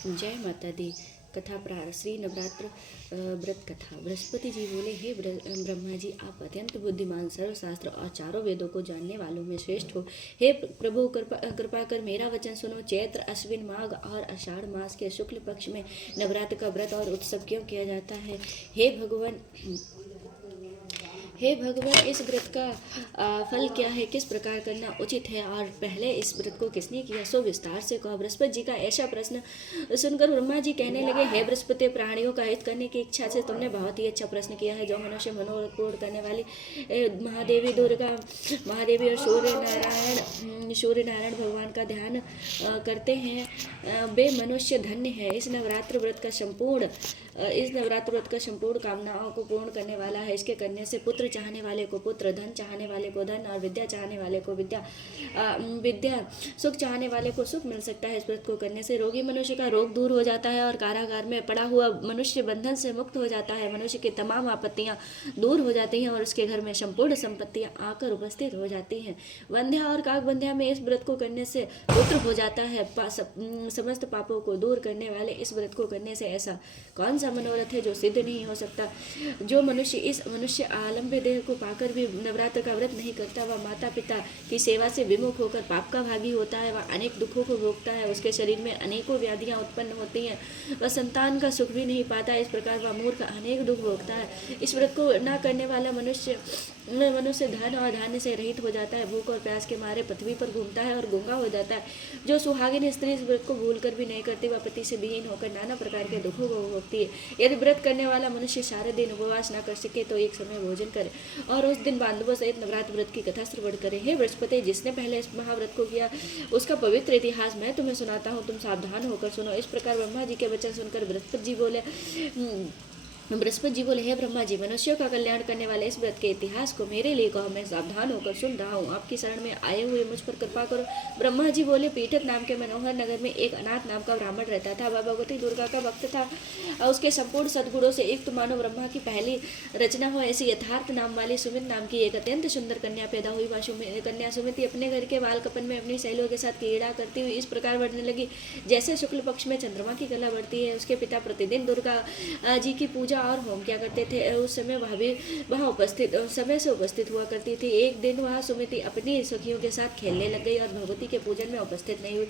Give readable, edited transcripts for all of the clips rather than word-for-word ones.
जय माता दी। कथा प्रारंभ। श्री नवरात्र व्रत कथा। बृहस्पति जी बोले, हे ब्रह्मा जी, आप अत्यंत बुद्धिमान, सर्वशास्त्र और चारों वेदों को जानने वालों में श्रेष्ठ हो। हे प्रभु, कृपा कर मेरा वचन सुनो। चैत्र, अश्विन, माघ और आषाढ़ मास के शुक्ल पक्ष में नवरात्र का व्रत और उत्सव क्यों किया जाता है? हे भगवान, इस व्रत का फल क्या है? किस प्रकार करना उचित है? और पहले इस व्रत को किसने किया, सो विस्तार से कहो। बृहस्पति जी का ऐसा प्रश्न सुनकर ब्रह्मा जी कहने लगे, हे बृहस्पति, प्राणियों का हित करने की इच्छा से तुमने बहुत ही अच्छा प्रश्न किया है। जो मनुष्य मनोरथ पूर्ण करने वाली महादेवी दुर्गा, महादेवी और सूर्य नारायण भगवान का ध्यान करते हैं, वे मनुष्य धन्य है। इस नवरात्र व्रत का संपूर्ण कामनाओं को पूर्ण करने वाला है। इसके करने से पुत्र चाहने वाले को पुत्र, धन चाहने वाले को धन और विद्या चाहने वाले को विद्या, सुख चाहने वाले को सुख मिल सकता है। इस व्रत को करने से रोगी मनुष्य का रोग दूर हो जाता है और कारागार में पड़ा हुआ मनुष्य बंधन से मुक्त हो जाता है। मनुष्य की तमाम आपत्तियां दूर हो जाती हैं और उसके घर में संपूर्ण संपत्तियां आकर उपस्थित हो जाती हैं। वंध्या और काकवंध्या में इस व्रत को करने से पुत्र हो जाता है। समस्त पापों को दूर करने वाले इस व्रत को करने से ऐसा कौन सा मनोरथ है जो सिद्ध नहीं हो सकता? जो मनुष्य इस मनुष्य आलम्ब्य देह को पाकर भी नवरात्र का व्रत नहीं करता, वह माता पिता की सेवा से विमुख होकर पाप का भागी होता है। वह अनेक दुखों को भोगता है, उसके शरीर में अनेकों व्याधियां उत्पन्न होती हैं, वह संतान का सुख भी नहीं पाता। इस प्रकार वह मूर्ख अनेक दुख भोगता है। इस व्रत को न करने वाला मनुष्य धन और धान्य से रहित हो जाता है, भूख और प्यास के मारे पृथ्वी पर घूमता है और गूंगा हो जाता है। जो सुहागिन स्त्री इस व्रत को भूल कर भी नहीं करती, वह पति से विहीन होकर नाना प्रकार के दुखों को भोगती है। यदि व्रत करने वाला मनुष्य सारे दिन उपवास न कर सके तो एक समय भोजन करे और उस दिन बांधवों सहित नवरात्र व्रत की कथा श्रवण करे। हे बृहस्पति, जिसने पहले इस महाव्रत को किया उसका पवित्र इतिहास मैं तुम्हें सुनाता हूँ, तुम सावधान होकर सुनो। इस प्रकार ब्रह्मा जी के वचन सुनकर बृहस्पति जी बोले, हे ब्रह्मा जी, मनुष्यों का कल्याण करने वाले इस व्रत के इतिहास को मेरे लिए कहो, मैं सावधान होकर सुन रहा हूँ। आपकी शरण में आए हुए मुझ पर कृपा करो। ब्रह्मा जी बोले, पीठक नाम के मनोहर नगर में एक अनाथ नाम का ब्राह्मण रहता था। वह भगवती दुर्गा का भक्त था। उसके संपूर्ण सद्गुणों से युक्त मानो ब्रह्मा की पहली रचना हो ऐसी यथार्थ नाम वाली सुमित नाम की एक अत्यंत सुंदर कन्या पैदा हुई। वह कन्या सुमिति अपने घर के बालकपन में अपनी सहेलियों के साथ क्रीड़ा करती हुई इस प्रकार बढ़ने लगी, जैसे शुक्ल पक्ष में चंद्रमा की कला बढ़ती है। उसके पिता प्रतिदिन दुर्गा जी की पूजा और होम किया करते थे। उस समय वह भी समय से उपस्थित हुआ करती थी। एक दिन वह सुमिति अपनी सखियों के साथ खेलने लग गई और भगवती के पूजन में उपस्थित नहीं हुई।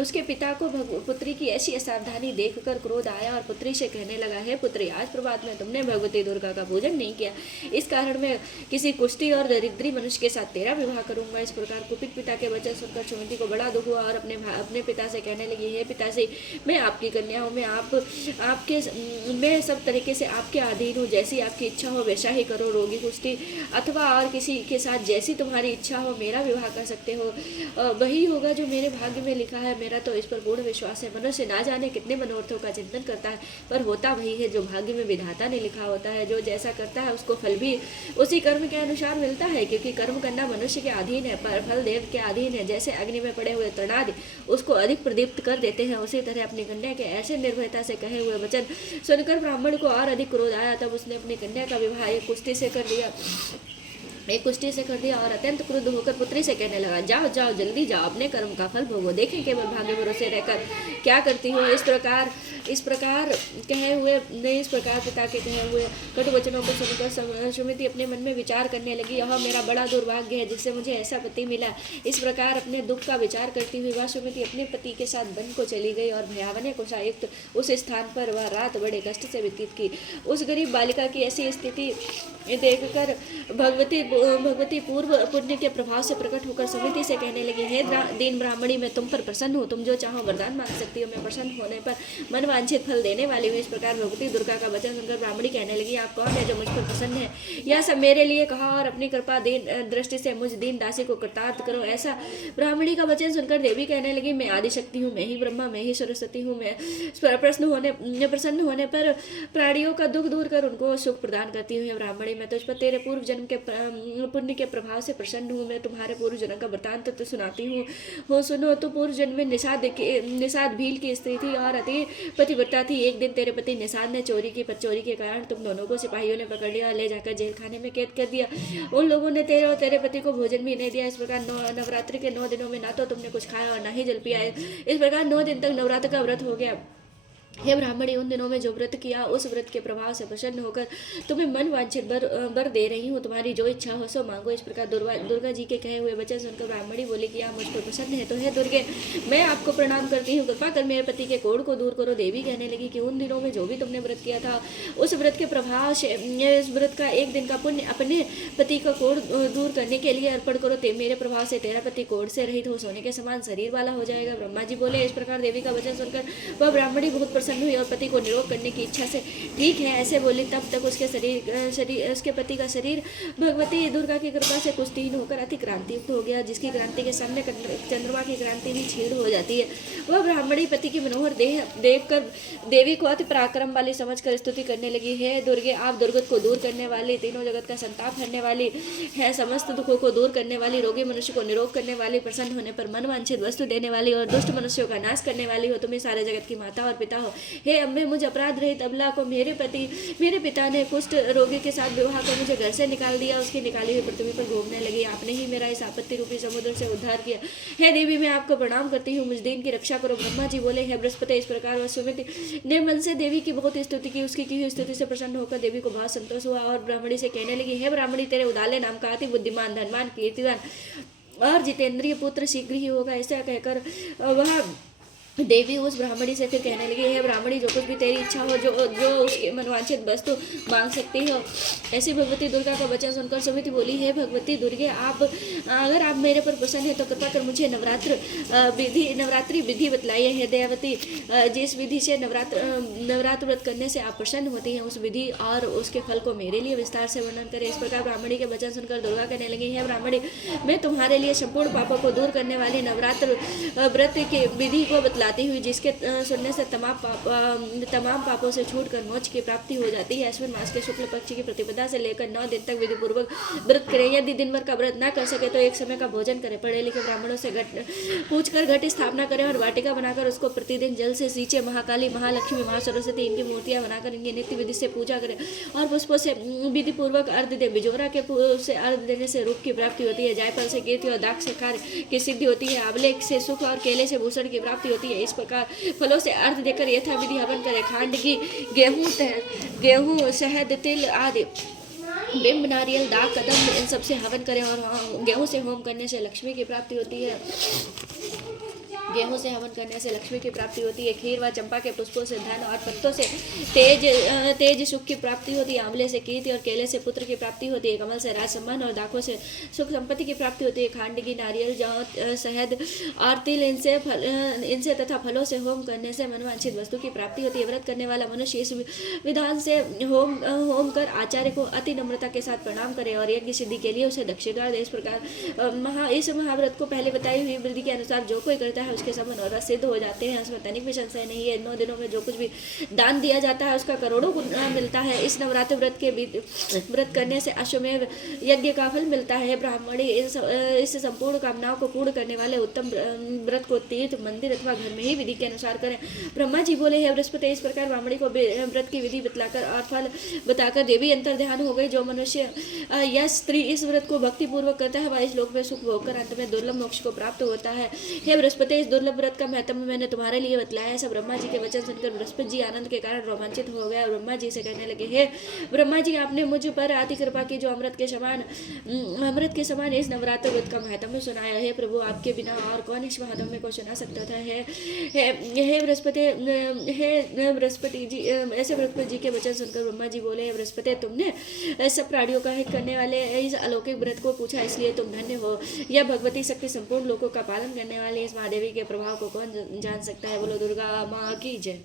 उसके पिता को पुत्री की ऐसी असावधानी देखकर क्रोध आया और पुत्री से कहने लगा, हे पुत्री, आज प्रभात में तुमने भगवती दुर्गा का पूजन नहीं किया, इस कारण मैं किसी कुष्ठी और दरिद्री मनुष्य के साथ तेरा विवाह करूंगा। इस प्रकार कुपित पिता के वचन सुनकर सुमिति को बड़ा दुख हुआ और अपने पिता से कहने लगी, हे पिताजी, मैं आपकी कन्या हूँ, मैं सब तरीके से आपके अधीन हूँ। जैसी आपकी इच्छा हो वैसा ही करो। रोगी, कुष्ठी अथवा और किसी के साथ जैसी तुम्हारी इच्छा हो मेरा विवाह कर सकते हो। वही होगा जो मेरे भाग्य में लिखा है। मेरा तो इस पर पूर्ण विश्वास है। मनुष्य ना जाने कितने मनोरथों का चिंतन करता है, पर होता वही है जो भाग्य में विधाता ने लिखा होता है। जो जैसा करता है उसको फल भी उसी कर्म के अनुसार मिलता है, क्योंकि कर्म करना मनुष्य के अधीन है, पर फल देव के अधीन है। जैसे अग्नि में पड़े हुए तृणादि उसको अधिक प्रदीप्त कर देते हैं, उसी तरह अपनी कन्या के ऐसे निर्भयता से कहे हुए वचन सुनकर ब्राह्मण को और अधिक क्रोध आया। तब उसने अपनी कन्या का विवाह एक कुश्ती से कर दिया और अत्यंत क्रुद्ध होकर पुत्री से कहने लगा, जाओ जाओ, जल्दी जाओ, अपने कर्म का फल भोगो, देखें केवल भाग्य भरोसे रहकर क्या करती हो। इस प्रकार पिता के कहे हुए कटु वचनों को सुनकर सुमिति अपने मन में विचार करने लगी, यह मेरा बड़ा दुर्भाग्य है जिससे मुझे ऐसा पति मिला। इस प्रकार अपने दुख का विचार करती हुई वह सुमिति अपने पति के साथ वन को चली गई और भयावने कोषायुक्त उस स्थान पर वह रात बड़े कष्ट से व्यतीत की। उस गरीब बालिका की ऐसी स्थिति देखकर भगवती पूर्व पुण्य के प्रभाव से प्रकट होकर सुमिति से कहने लगी, हे दीन ब्राह्मणी, मैं तुम पर प्रसन्न हूँ, तुम जो चाहो वरदान मांग सकती हो, मैं प्रसन्न होने पर मन वांछित फल देने वाली हूँ। इस प्रकार भगवती दुर्गा का वचन सुनकर ब्राह्मणी कहने लगी, आप कौन है जो मुझ पर प्रसन्न है? यह सब मेरे लिए कहा और अपनी कृपा दृष्टि से मुझ दीन दासी को कृतार्थ करो। ऐसा ब्राह्मणी का वचन सुनकर देवी कहने लगी, मैं आदिशक्ति हूँ, मैं ही ब्रह्मा, मैं ही सरस्वती हूँ। मैं प्रसन्न होने पर प्राणियों का दुख दूर कर उनको सुख प्रदान करती हूँ। ब्राह्मणी, मैं तुझ पर तेरे पूर्व जन्म के पुण्य के प्रभाव से प्रसन्न हूँ। मैं तुम्हारे पूर्व जन्म का वृतांत तो सुनाती हूँ, सुनो। तो पूर्व जन्म में निषाद भील की स्त्री थी और अति पतिव्रता थी। एक दिन तेरे पति निषाद ने चोरी की, पर चोरी के कारण तुम दोनों को सिपाहियों ने पकड़ लिया और ले जाकर जेल खाने में कैद कर दिया। उन लोगों ने तेरे और तेरे पति को भोजन भी नहीं दिया। इस प्रकार नवरात्रि के 9 दिनों में ना तो तुमने कुछ खाया और ना ही जल पिया। इस प्रकार 9 दिन तक नवरात्र का व्रत हो गया। हे ब्राह्मणी, उन दिनों में जो व्रत किया उस व्रत के प्रभाव से प्रसन्न होकर तुम्हें मन वांछित बर दे रही हूँ। तुम्हारी जो इच्छा हो सो मांगो। इस प्रकार दुर्गा जी के कहे हुए वचन सुनकर ब्राह्मणी बोली कि आप मुझ पर प्रसन्न है तो हे दुर्गे, मैं आपको प्रणाम करती हूँ, कृपा कर मेरे पति के कोढ़ को दूर करो। देवी कहने लगी कि उन दिनों में जो भी तुमने व्रत किया था उस व्रत के प्रभाव से इस व्रत का एक दिन का पुण्य अपने पति का कोढ़ दूर करने के लिए अर्पण करो। मेरे प्रभाव से तेरा पति कोढ़ से रहित हो सोने के समान शरीर वाला हो जाएगा। ब्रह्मा जी बोले। इस प्रकार देवी का वचन सुनकर वह ब्राह्मणी बहुत प्रसन्न हुई और पति को निरोग करने की इच्छा से ठीक है ऐसे बोली। तब तक उसके पति का शरीर भगवती दुर्गा की कृपा से कुष्ठहीन होकर अति क्रांतियुक्त हो गया, जिसकी क्रांति के सामने चंद्रमा की क्रांति भी क्षीण हो जाती है। वह ब्राह्मणी पति की मनोहर देह देखकर देवी को अति पराक्रम वाली समझकर स्तुति करने लगी। हे दुर्गे, आप दुर्गत को दूर करने वाली, तीनों जगत का संताप हरने वाली है, समस्त दुखों को दूर करने वाली, रोगी मनुष्य को निरोग करने वाली, प्रसन्न होने पर मन वांछित वस्तु देने वाली और दुष्ट मनुष्यों का नाश करने वाली हो। तुम्हें सारे जगत की माता और पिता हो। हे अम्बे, मुझ अपराध रहित अबला को मेरे पिता ने कुष्ठ रोगी के साथ विवाह कर मुझे घर से निकाल दिया। उसकी निकाली हुई पृथ्वी पर घूमने लगी। आपने ही मेरा इस आपत्ति रूपी समुद्र से उद्धार किया। हे देवी, मैं आपको प्रणाम करती हूँ, मुझ दीन की रक्षा करो। ब्रह्मा जी बोले। हे बृहस्पति, इस प्रकार वह सुमिति ने मन से देवी की बहुत स्तुति की। उसकी हुई स्तुति से प्रसन्न होकर देवी को बहुत संतोष हुआ और ब्राह्मणी से कहने लगी, हे ब्राह्मणी, तेरे उदाले नाम का अति बुद्धिमान, धनवान, कीर्तिवान और जितेंद्रिय पुत्र शीघ्र ही होगा। ऐसा कहकर वह देवी उस ब्राह्मणी से फिर कहने लगी, हे ब्राह्मणी, जो कुछ भी तेरी इच्छा हो, जो उसके मनवांछित वस्तु मांग सकती हो। ऐसी भगवती दुर्गा का वचन सुनकर सुमिति बोली, हे भगवती दुर्गे, अगर आप मेरे पर प्रसन्न है तो कृपा कर मुझे नवरात्रि विधि बतलाइए। हे दयावती, जिस विधि से नवरात्र व्रत करने से आप प्रसन्न होती हैं उस विधि और उसके फल को मेरे लिए विस्तार से वर्णन करें। इस प्रकार ब्राह्मणी के वचन सुनकर दुर्गा कहने लगी, हे ब्राह्मणी, मैं तुम्हारे लिए संपूर्ण पापों को दूर करने वाली नवरात्र व्रत की विधि को बतला हुई, जिसके सुनने से तमाम पापों से छूटकर मोक्ष की प्राप्ति हो जाती है। अश्विन मास के शुक्ल पक्ष की प्रतिपदा से लेकर 9 दिन तक विधि पूर्वक व्रत करें। यदि दिन भर का व्रत न कर सके तो एक समय का भोजन करें। पढ़े लिखे ब्राह्मणों से पूछकर घट स्थापना करें और वाटिका बनाकर उसको प्रतिदिन जल से सींचे। महाकाली, महालक्ष्मी, महासरस्वती इनकी मूर्तियां बनाकर इनकी नित्य विधि से पूजा करें और पुष्पों से विधि पूर्वक अर्घ दे। बिजोरा के से अर्घ देने से रूप की प्राप्ति होती है। जायफल से कीर्ति और दाख से कार्य की सिद्धि होती है। आंवले से सुख और केले से भूषण की प्राप्ति होती है। इस प्रकार फलों से अर्घ देकर यथाविधि हवन करें। खांड की, गेहूं, शहद, तिल आदि, बिंब, नारियल, दाग, कदम, इन सबसे हवन करें और गेहूं से होम करने से लक्ष्मी की प्राप्ति होती है। गेहूं से हवन करने से लक्ष्मी की प्राप्ति होती है। खीर व चंपा के पुष्पों से धन और पत्तों से तेज सुख की प्राप्ति होती है। आंवले से कीर्ति और केले से पुत्र की प्राप्ति होती है। कमल से राज सम्मान और दाखों से सुख संपत्ति की प्राप्ति होती है। खांडगी, नारियल, जौ, शहद और तिल, इनसे तथा फलों से होम करने से मनवांछित वस्तु की प्राप्ति होती है। व्रत करने वाला मनुष्य इस विधान से होम कर आचार्य को अति नम्रता के साथ प्रणाम करे और यज्ञ सिद्धि के लिए उसे दक्षिणा दे। इस प्रकार इस महाव्रत को पहले बताई हुई विधि के अनुसार जो कोई करता है उसके सब मनोरथ सिद्ध हो जाते हैं। उसमें तनिक भी संशय नहीं है। 9 दिनों में जो कुछ भी दान दिया जाता है उसका करोड़ों गुना मिलता है। इस नवरात्र व्रत करने से अश्वमेध यज्ञ का फल मिलता है। ब्राह्मणी, इस संपूर्ण कामनाओं को पूर्ण करने वाले उत्तम व्रत को तीर्थ, मंदिर अथवा घर में ही विधि के अनुसार करें। ब्रह्मा जी बोले, हे बृहस्पति, इस प्रकार ब्राह्मणी को व्रत की विधि बतलाकर और फल बताकर देवी अंतर ध्यान हो गई। जो मनुष्य या स्त्री इस व्रत को भक्ति पूर्वक करता है वह इस लोक में सुख भोग कर अंत में दुर्लभ मोक्ष को प्राप्त होता है। हे बृहस्पति, इस दुर्लभ व्रत का महत्व मैंने तुम्हारे लिए बतलाया है। सब ब्रह्मा जी के वचन सुनकर बृहस्पति जी आनंद के कारण रोमांचित हो गया। ब्रह्मा जी से कहने लगे, हे ब्रह्मा जी, आपने मुझ पर अति कृपा की जो अमृत के समान इस नवरात्र व्रत का महत्व सुनाया। हे प्रभु, आपके बिना और कौन इस महत्व को सुना सकता था। हे बृहस्पति जी, ऐसे बृहस्पति जी के वचन सुनकर ब्रह्मा जी बोले, हे बृहस्पति, तुमने सब प्राणियों का हित करने वाले इस अलौकिक व्रत को पूछा, इसलिए तुम धन्य हो। यह भगवती शक्ति संपूर्ण लोकों का पालन करने वाली इस महादेवी के प्रभाव को कौन जान सकता है। बोलो दुर्गा माँ की जय।